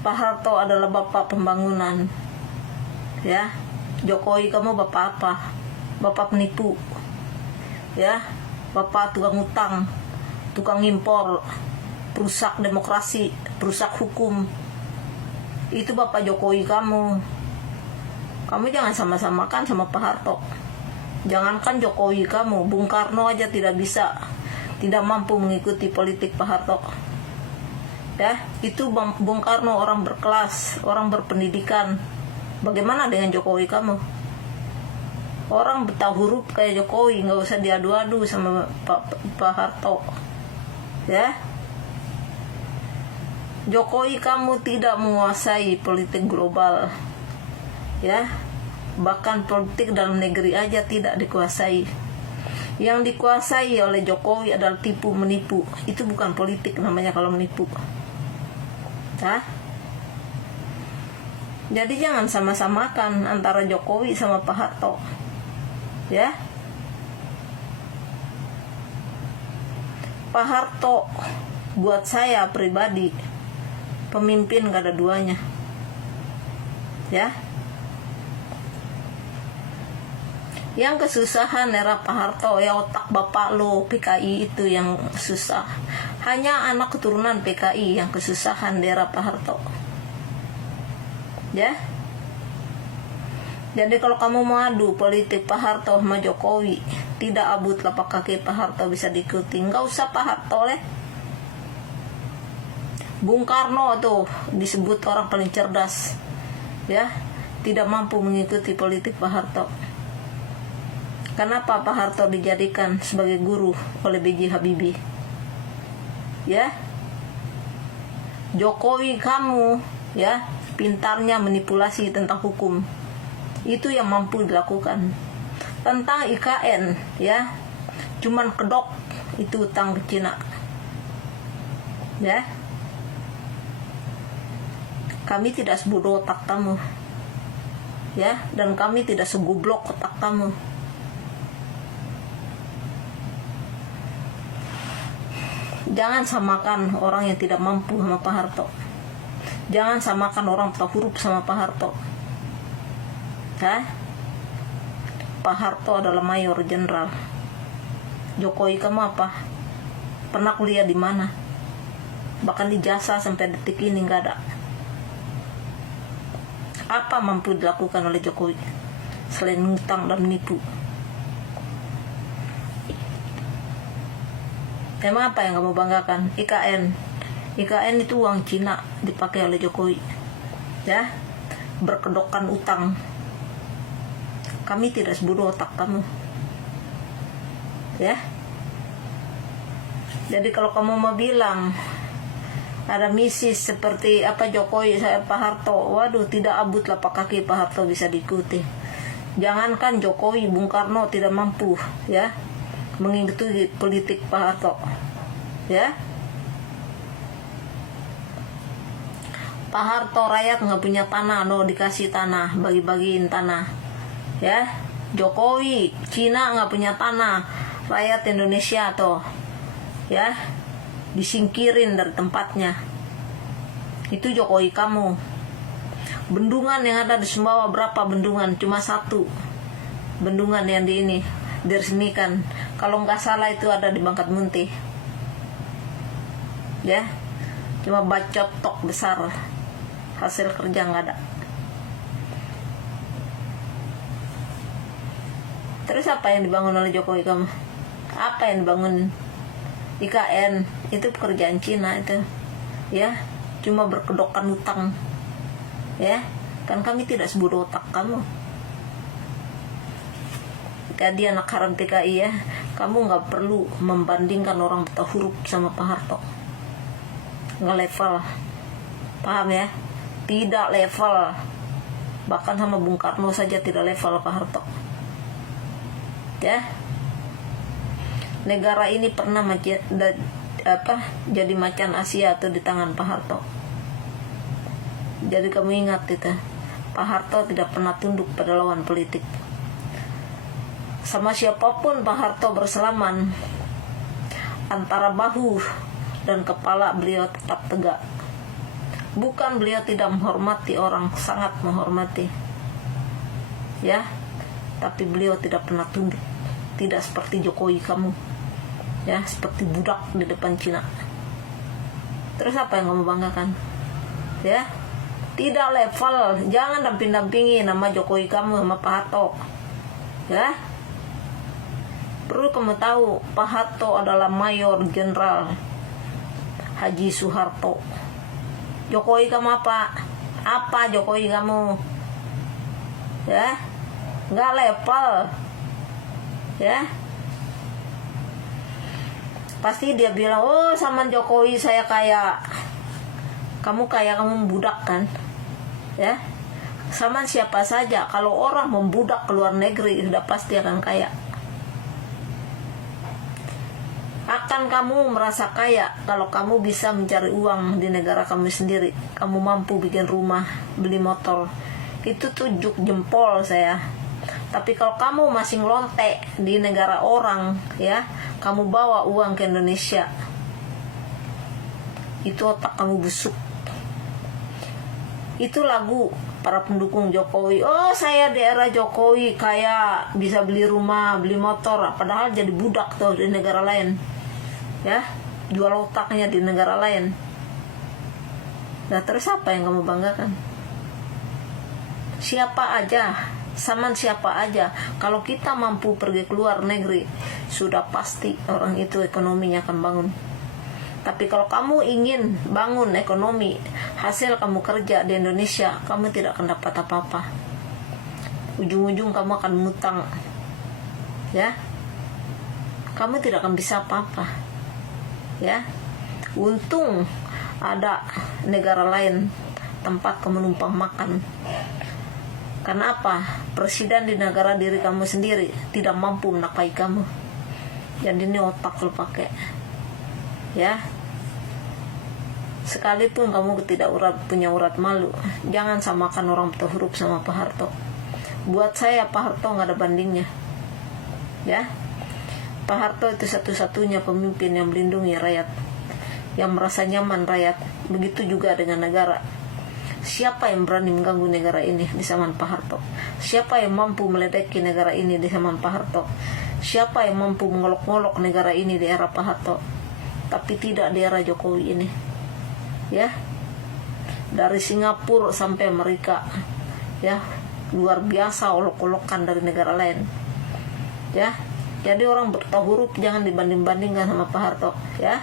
Pak Harto adalah bapak pembangunan, ya. Jokowi kamu bapak apa? Bapak penipu, ya. Bapak tukang utang, tukang impor, perusak demokrasi, perusak hukum. Itu bapak Jokowi kamu. Kamu jangan sama-samakan sama Pak Harto. Jangankan Jokowi kamu, Bung Karno aja tidak bisa, tidak mampu mengikuti politik Pak Harto. Ya, itu Bung Karno orang berkelas, orang berpendidikan. Bagaimana dengan Jokowi kamu? Orang betah huruf kayak Jokowi, nggak usah diadu-adu sama Pak Harto. Ya, Jokowi kamu tidak menguasai politik global. Ya, bahkan politik dalam negeri aja tidak dikuasai. Yang dikuasai oleh Jokowi adalah tipu menipu. Itu bukan politik namanya kalau menipu. Hah? Jadi jangan sama-samakan antara Jokowi sama Pak Harto. Ya. Pak Harto buat saya pribadi pemimpin gak ada duanya. Ya. Yang kesusahan era Pak Harto ya otak bapak lo PKI itu yang susah. Hanya anak keturunan PKI yang kesusahan di era Pak Harto. Ya. Jadi kalau kamu mau adu politik Pak Harto sama Jokowi, tidak abut lapak kaki Pak Harto bisa diikuti. Nggak usah Pak Harto leh. Bung Karno tuh disebut orang paling cerdas. Ya, tidak mampu mengikuti politik Pak Harto. Kenapa Pak Harto dijadikan sebagai guru oleh B.J. Habibie? Ya, Jokowi kamu, ya, pintarnya manipulasi tentang hukum. Itu yang mampu dilakukan. Tentang IKN, ya, cuman kedok itu utang ke Cina. Ya, kami tidak sebodoh otak kamu. Ya, dan kami tidak segublok otak kamu. Jangan samakan orang yang tidak mampu sama Pak Harto. Jangan samakan orang buta huruf sama Pak Harto. Hah? Pak Harto adalah mayor jenderal. Jokowi kamu apa? Pernah kuliah di mana? Bahkan ijazah sampai detik ini nggak ada. Apa mampu dilakukan oleh Jokowi selain ngutang dan menipu? Emang apa yang kamu banggakan? IKN. IKN itu uang Cina dipakai oleh Jokowi. Ya, berkedokkan utang. Kami tidak sebodoh otak kamu. Ya. Jadi kalau kamu mau bilang ada misi seperti apa Jokowi saya Pak Harto, waduh tidak abut lapak kaki Pak Harto bisa diikuti. Jangankan Jokowi, Bung Karno tidak mampu, ya, mengikuti politik Pak Harto. Ya, Pak Harto rakyat nggak punya tanah, lo dikasih tanah, bagi-bagiin tanah. Ya, Jokowi Cina nggak punya tanah, rakyat Indonesia tuh, ya, disingkirin dari tempatnya. Itu Jokowi kamu. Bendungan yang ada di Sumbawa berapa bendungan? Cuma satu bendungan yang diresmikan. Kalau nggak salah itu ada di Bangkat Muntih. Ya, cuma bacot tok besar, hasil kerja nggak ada. Terus apa yang dibangun oleh Jokowi kamu? Apa yang dibangun? IKN itu pekerjaan Cina itu, ya, cuma berkedokkan utang. Ya, kan kami tidak sebodoh otak kamu. Jadi anak haram PKI, ya, kamu nggak perlu membandingkan orang buta huruf sama Pak Harto. Nggak level, paham ya? Tidak level. Bahkan sama Bung Karno saja tidak level Pak Harto. Ya, negara ini pernah jadi macan Asia atau di tangan Pak Harto. Jadi kamu ingat itu, Pak Harto tidak pernah tunduk pada lawan politik. Sama siapapun Pak Harto berselaman, antara bahu dan kepala beliau tetap tegak. Bukan beliau tidak menghormati orang, sangat menghormati, ya, tapi beliau tidak pernah tunduk, tidak seperti Jokowi kamu, ya, seperti budak di depan Cina. Terus apa yang kamu banggakan, ya? Tidak level, jangan damping-dampingi nama Jokowi kamu sama Pak Harto, ya. Perlu kamu tahu, Pak Harto adalah Mayor Jenderal Haji Soeharto. Jokowi kamu apa? Apa Jokowi kamu? Ya, nggak level, ya. Pasti dia bilang, oh sama Jokowi saya kaya. Kamu kaya, kamu budak kan? Ya, sama siapa saja. Kalau orang membudak ke luar negeri, sudah pasti akan kaya. Akan kamu merasa kaya kalau kamu bisa mencari uang di negara kamu sendiri. Kamu mampu bikin rumah, beli motor. Itu tunjuk jempol saya. Tapi kalau kamu masih ngelontek di negara orang, ya, kamu bawa uang ke Indonesia, itu otak kamu busuk. Itu lagu para pendukung Jokowi. Oh, saya di era Jokowi kaya, bisa beli rumah, beli motor. Padahal jadi budak tuh di negara lain, ya, jual otaknya di negara lain. Nah, terus apa yang kamu banggakan? Siapa aja, sama siapa aja, kalau kita mampu pergi keluar negeri, sudah pasti orang itu ekonominya akan bangun. Tapi kalau kamu ingin bangun ekonomi, hasil kamu kerja di Indonesia, kamu tidak akan dapat apa-apa. Ujung-ujung kamu akan ngutang, ya. Kamu tidak akan bisa apa-apa, ya. Untung ada negara lain tempat kamu numpang makan. Karena apa? Presiden di negara diri kamu sendiri tidak mampu menafkahi kamu. Jadi ini otak lo pakai, ya. Sekalipun kamu tidak punya urat malu, jangan samakan orang huruf sama Pak Harto. Buat saya Pak Harto nggak ada bandingnya, ya. Pak Harto itu satu-satunya pemimpin yang melindungi rakyat, yang merasa nyaman rakyat. Begitu juga dengan negara. Siapa yang berani mengganggu negara ini di zaman Pak Harto? Siapa yang mampu meledeki negara ini di zaman Pak Harto? Siapa yang mampu mengolok-ngolok negara ini di era Pak Harto? Tapi tidak di era Jokowi ini, ya. Dari Singapura sampai Amerika, ya, luar biasa olok-olokan dari negara lain, ya. Jadi orang bertahurup jangan dibanding-bandingkan sama Pak Harto, ya.